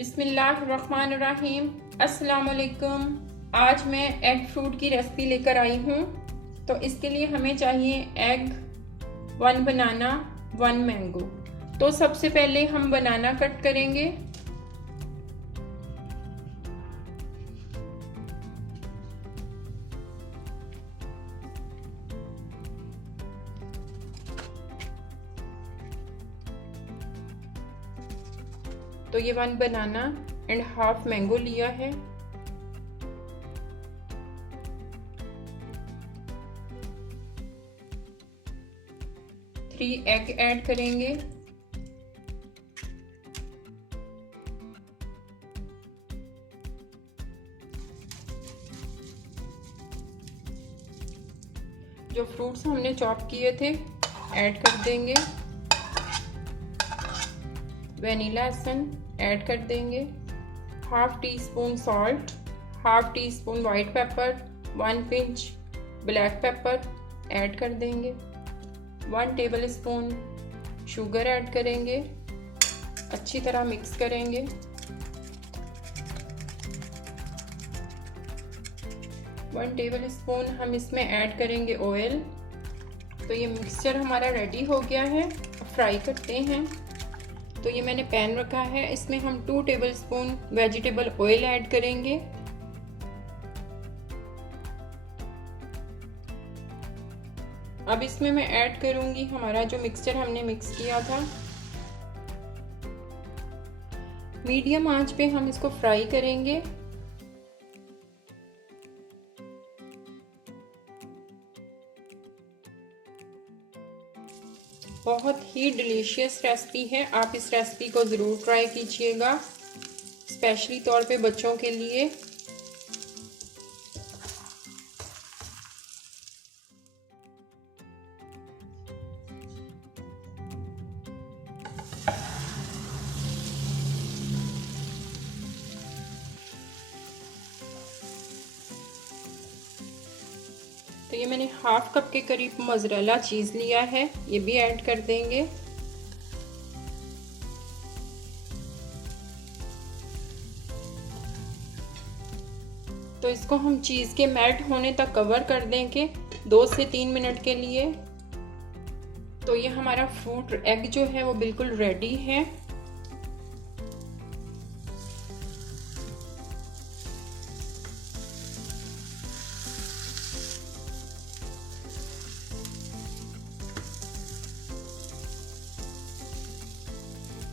बिस्मिल्लाहिर्रहमानिर्रहीम। अस्सलाम वालेकुम। आज मैं एग फ्रूट की रेसिपी लेकर आई हूँ। तो इसके लिए हमें चाहिए एग, 1 बनाना, 1 मैंगो। तो सबसे पहले हम बनाना कट करेंगे। तो ये 1 बनाना एंड हाफ मैंगो लिया है। थ्री एग ऐड करेंगे। जो फ्रूट्स हमने चॉप किए थे ऐड कर देंगे। वनीला एसन ऐड कर देंगे। Half tea spoon salt, half tea spoon white paper, 1 pinch black pepper add कर देंगे। 1 टेबल स्पून शुगर ऐड करेंगे। अच्छी तरह मिक्स करेंगे। वन टेबल स्पून हम इसमें ऐड करेंगे ऑयल। तो ये मिक्सचर हमारा रेडी हो गया है। फ्राई करते हैं। तो ये मैंने पैन रखा है, इसमें हम 2 table spoon vegetable oil add करेंगे। अब इसमें मैं ऐड करूंगी हमारा जो मिक्सचर हमने मिक्स किया था। मीडियम आंच पे हम इसको फ्राई करेंगे। बहुत ही डिलीशियस रेसिपी है। आप इस रेसिपी को ज़रूर ट्राई कीजिएगा, स्पेशली तौर पे बच्चों के लिए। तो ये मैंने हाफ कप के करीब मोज़रेला चीज़ लिया है, ये भी ऐड कर देंगे। तो इसको हम चीज़ के मेल्ट होने तक कवर कर देंगे 2 से 3 मिनट के लिए। तो ये हमारा फ्रूट एग जो है वो बिल्कुल रेडी है।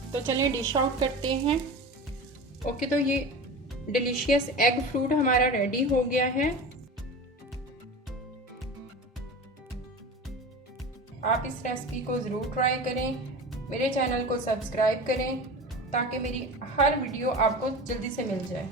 तो चलिए डिश आउट करते हैं। ओके, तो ये डिलीशियस एग फ्रूट हमारा रेडी हो गया है। आप इस रेसिपी को ज़रूर ट्राई करें। मेरे चैनल को सब्सक्राइब करें ताकि मेरी हर वीडियो आपको जल्दी से मिल जाए।